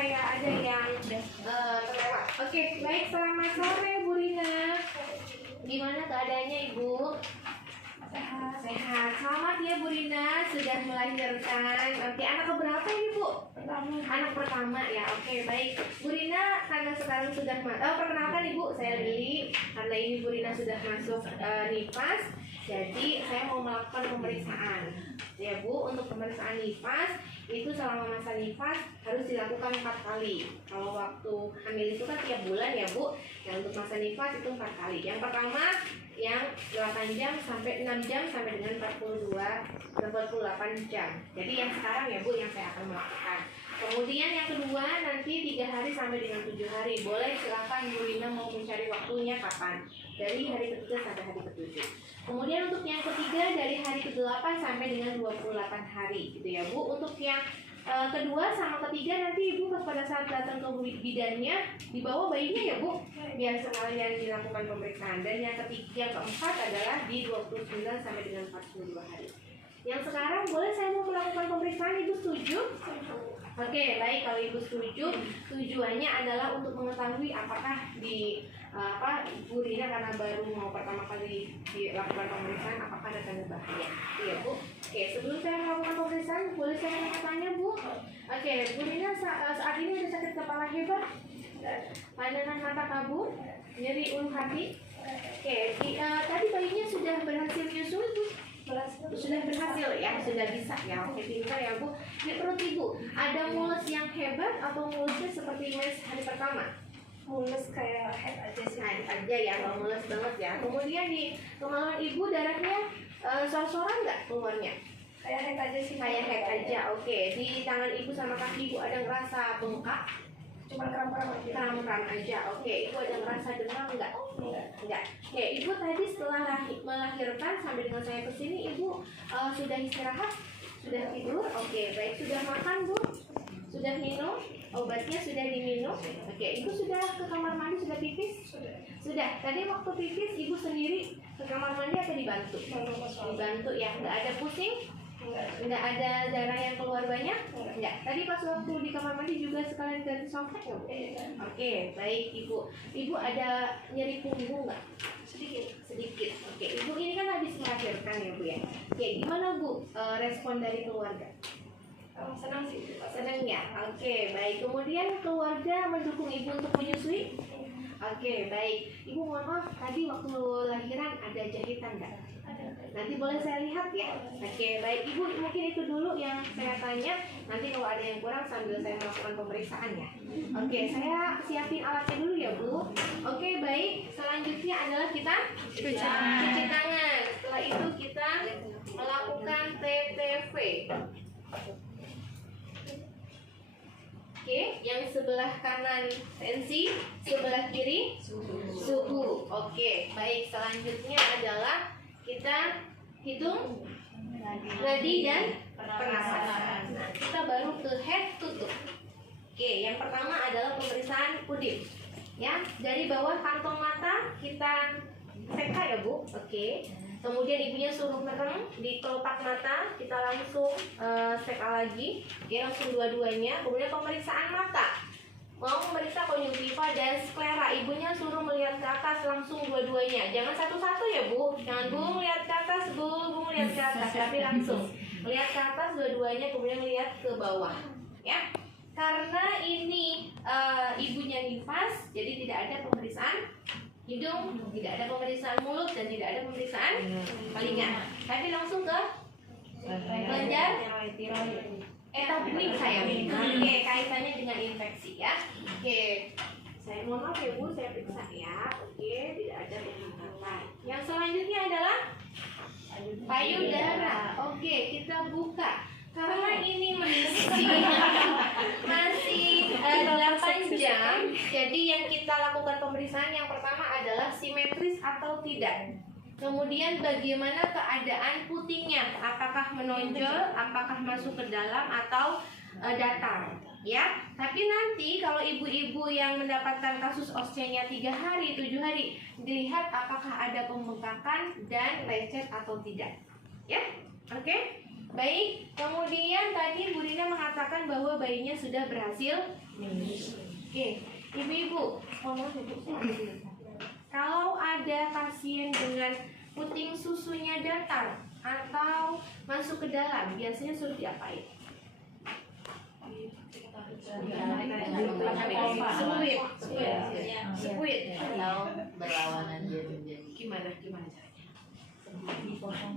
kayak ada yang terlewat. Oke, baik, selamat sore Bu Rina. Gimana keadaannya Ibu? Sehat. Selamat ya Bu Rina, sudah melahirkan. Oke, anak keberapa ini Bu? Anak pertama ya. Oke, baik. Bu Rina karena sekarang sudah perkenalkan Ibu, saya Lili. Karena ini Bu Rina sudah masuk NIFAS, jadi saya mau melakukan pemeriksaan. Ya Bu, untuk pemeriksaan NIFAS itu selama masa NIFAS harus dilakukan 4 kali. Kalau waktu hamil itu kan tiap bulan ya Bu. Yang untuk masa NIFAS itu 4 kali. Yang pertama yang 8 jam sampai 6 jam sampai dengan 48 jam. Jadi yang sekarang ya Bu yang saya akan melakukan. Kemudian yang kedua nanti 3 hari sampai dengan 7 hari. Boleh silakan Bu Rina mau mencari waktunya kapan. Dari hari ketiga sampai hari ke-7. Kemudian untuk yang ketiga dari hari ke-8 sampai dengan 28 hari gitu ya Bu. Untuk yang kedua sama ketiga nanti Ibu pada saat datang ke bidannya dibawa bayinya ya Bu, biar sekalian dilakukan pemeriksaan. Dan yang ketiga, yang keempat adalah di 29 sampai dengan 42 hari. Yang sekarang boleh saya mau melakukan pemeriksaan, Ibu setuju? Oke, baik, kalau Ibu setuju, tujuannya adalah untuk mengetahui apakah di Bu Rina karena baru mau pertama kali dilakukan pemeriksaan, apakah ada tanda bahaya. Iya Bu. Oke, sebelum saya melakukan pemeriksaan, boleh saya tanya Bu? Oke, Bu Rina saat ini ada sakit kepala hebat, pandangan mata kabur, nyeri ulu hati. Oke, tadi bayinya sudah berhasil nyusul Bu? Sudah berhasil ya, sudah bisa ya. Oke, pintar ya Bu. Di perut Ibu ada mules yang hebat atau mulesnya seperti mes hari pertama? Mulus kayak head aja sih. Head aja ya, nggak mules banget ya. Kemudian di kemaluan Ibu darahnya sor-soran nggak keluarnya? Kayak head aja sih. Kayak head aja. Oke, di tangan Ibu sama kaki Ibu ada ngerasa bengkak? Cuma kram-kram aja. Kram-kram aja. Oke, Ibu ada ngerasa demam nggak? Enggak. Oke, Ibu tadi setelah melahirkan sampai dengan saya kesini Ibu sudah istirahat? Sudah tidur? Oke, baik. Sudah makan Bu? Sudah minum? Obatnya sudah diminum? Oke, Ibu sudah ke kamar mandi, sudah pipis? Sudah. Tadi waktu pipis Ibu sendiri ke kamar mandi atau dibantu? Dibantu ya. Nggak ada pusing? Nggak ada darah yang keluar banyak? Nggak. Tadi pas waktu di kamar mandi juga sekalian ganti softtek ya Bu? Oke, baik Ibu. Ibu ada nyeri punggung nggak? Sedikit. Oke, Ibu ini kan habis melahirkan ya Bu ya. Oke, gimana Bu respon dari keluarga? Senang sih. Senang ya. Oke, baik. Kemudian keluarga mendukung Ibu untuk menyusui? Oke, baik. Ibu mohon maaf, tadi waktu lahiran ada jahitan nggak? Nanti boleh saya lihat ya. Oke, baik Ibu, mungkin itu dulu yang saya tanya. Nanti kalau ada yang kurang sambil saya melakukan pemeriksaan ya. Oke, saya siapin alatnya dulu ya Bu. Oke, baik. Selanjutnya adalah kita cuci tangan. Setelah itu kita melakukan TTV. Oke, yang sebelah kanan tensi, sebelah kiri suhu. Oke, baik. Selanjutnya adalah kita hitung nadi dan pernapasan. Nah, kita baru ke head tutup. Oke, yang pertama adalah pemeriksaan udip. Ya, dari bawah kantong mata kita seka ya Bu. Oke. Kemudian ibunya suruh merem di kelopak mata, kita langsung seka lagi. Oke, langsung dua-duanya. Kemudian pemeriksaan mata. Mau memeriksa konjungtiva dan sklera, ibunya suruh melihat ke atas langsung dua-duanya. Jangan satu-satu ya Bu. Jangan Bu melihat ke atas, Bu melihat ke atas, tapi langsung melihat ke atas dua-duanya, kemudian melihat ke bawah. Ya. Karena ini ibunya nifas, jadi tidak ada pemeriksaan hidung, tidak ada pemeriksaan mulut, dan tidak ada pemeriksaan telinga. Tapi langsung ke kelenjar bening saya. Oke, kaitannya dengan infeksi ya. Oke, saya mohon maaf ya Bu, saya periksa ya. Oke, tidak ada pemeriksaan. Yang selanjutnya adalah payudara. Oke, kita buka. Karena ini masih 8 jam, jadi yang kita lakukan pemeriksaan yang pertama adalah simetris atau tidak. Kemudian bagaimana keadaan putingnya, apakah menonjol, apakah masuk ke dalam atau datar, ya. Tapi nanti kalau ibu-ibu yang mendapatkan kasus osteonya 3 hari, 7 hari, dilihat apakah ada pembengkakan dan lecet atau tidak, ya. Oke. Baik, kemudian tadi Bu Rina mengatakan bahwa bayinya sudah berhasil menyusui. Oke, ibu-ibu, kalau ada pasien dengan puting susunya datar atau masuk ke dalam, biasanya suruh diapain? Sekuit atau berlawanan jadi gimana caranya?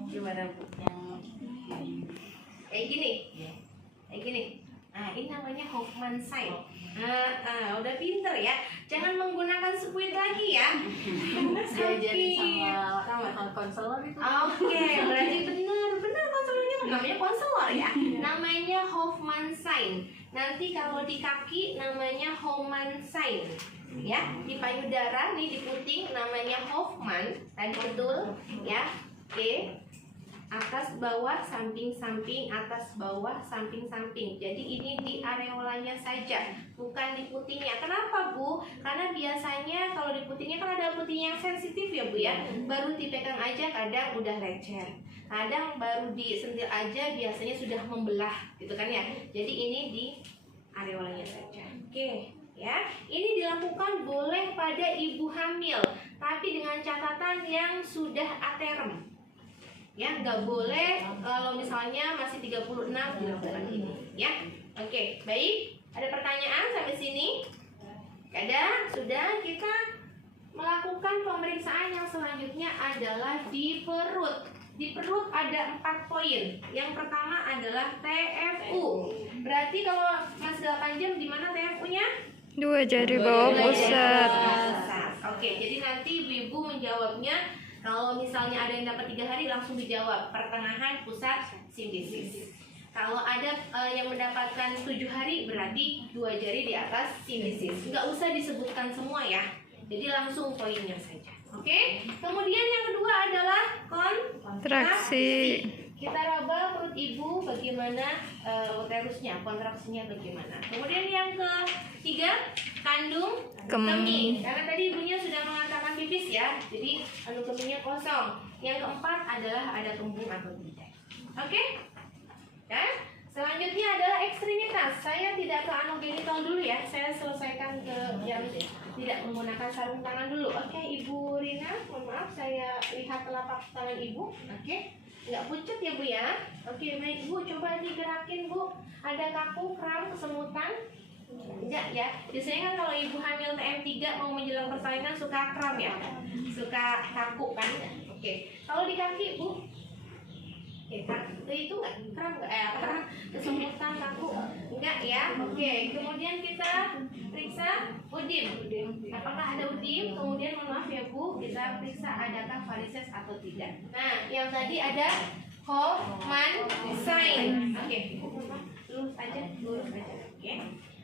gimana Bu? Yang Kayak gini. ya. Kayak gini. Nah, ini namanya Hoffman sign. Udah pinter ya. Jangan menggunakan sekuit lagi ya. Diajarin Sama. sama konselor itu. Oke, berarti benar konselornya namanya konselor ya. Namanya Hoffman sign. Nanti kalau di kaki namanya Hoffman sign. Ya, di payudara nih di puting namanya Hoffman. Tadi betul ya. Oke. Atas bawah samping-samping, atas bawah samping-samping. Jadi ini di areolanya saja, bukan di putingnya. Kenapa Bu? Karena biasanya kalau di putingnya kan ada puting yang sensitif ya Bu ya. Baru dipegang aja kadang udah lecet. Kadang baru disentil aja biasanya sudah membelah gitu kan ya. Jadi ini di areolanya saja. Oke. Ya, ini dilakukan boleh pada ibu hamil, tapi dengan catatan yang sudah aterem. Ya, nggak boleh kalau misalnya masih 36 dilakukan ini ya. Oke, baik. Ada pertanyaan sampai sini? Ada? Sudah. Kita melakukan pemeriksaan yang selanjutnya adalah di perut. Di perut ada 4 poin. Yang pertama adalah TFU. Berarti kalau masih 8 jam di mana TFU-nya? 2 jari bawah pusat. Oke, jadi nanti ibu menjawabnya. Kalau misalnya ada yang dapat 3 hari langsung dijawab pertengahan pusat simbisis. Kalau ada yang mendapatkan 7 hari berarti 2 jari di atas simbisis. Nggak usah disebutkan semua ya. Jadi langsung poinnya saja. Oke. Kemudian yang kedua adalah kontraksi. Kita raba perut ibu bagaimana uterusnya, kontraksinya bagaimana. Kemudian yang ketiga kandung kemih. Karena tadi ibunya sudah mengatakan pipis ya, jadi kandung kemihnya kosong. Yang keempat adalah ada kembung atau tidak. Oke? Ya. Selanjutnya adalah ekstremitas. Saya tidak ke anogenital dulu ya. Saya selesaikan ke yang tidak menggunakan sarung tangan dulu. Oke, Ibu Rina, mohon maaf saya lihat telapak tangan ibu. Oke. Nggak pucat ya Bu ya. Oke, baik Bu, coba digerakin Bu. Ada kaku, kram, kesemutan? Enggak ya. Biasanya kan kalau ibu hamil TM3 mau menjelang persalinan suka kram ya. Suka kaku kan. Oke. Kalau di kaki Bu? Oke, itu nggak kram nggak? Kesemutan, kaku? Enggak ya. Oke, kemudian kita periksa udim. Apakah ada udim? Kemudian mohon maaf ya Bu, kita periksa adakah varises atau tidak. Nah, yang tadi ada Hoffman sign. Oke, lurus aja. Oke.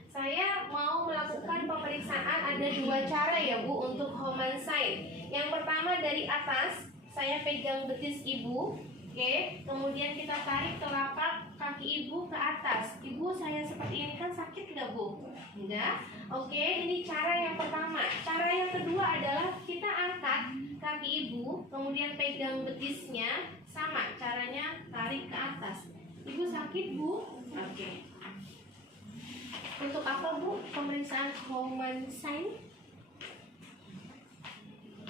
Saya mau melakukan pemeriksaan ada 2 cara ya Bu untuk Hoffman sign. Yang pertama dari atas, saya pegang betis ibu. Oke, kemudian kita tarik telapak kaki ibu ke atas. Ibu, saya seperti ini kan sakit nggak Bu? Enggak. Oke, ini cara yang pertama. Cara yang kedua adalah kita angkat kaki ibu, kemudian pegang betisnya, sama caranya tarik ke atas. Ibu sakit Bu? Oke. Untuk apa Bu pemeriksaan Hoffman sign?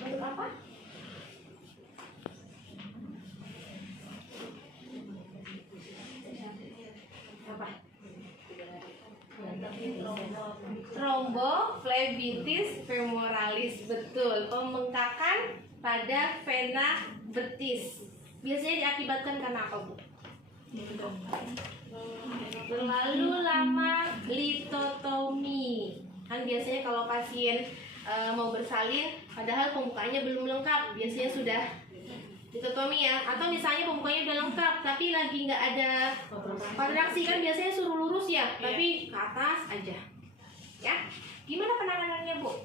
Untuk apa? Tromboflebitis femoralis, betul, pembengkakan pada vena betis. Biasanya diakibatkan karena apa Bu? Terlalu lama litotomi. Kan biasanya kalau pasien mau bersalin, padahal pembukaannya belum lengkap, biasanya sudah litotomi ya. Atau misalnya pembukanya udah lengkap, tapi lagi nggak ada kontraksi, kan biasanya suruh lurus ya, tapi ke atas aja. Ya, gimana penanganannya Bu?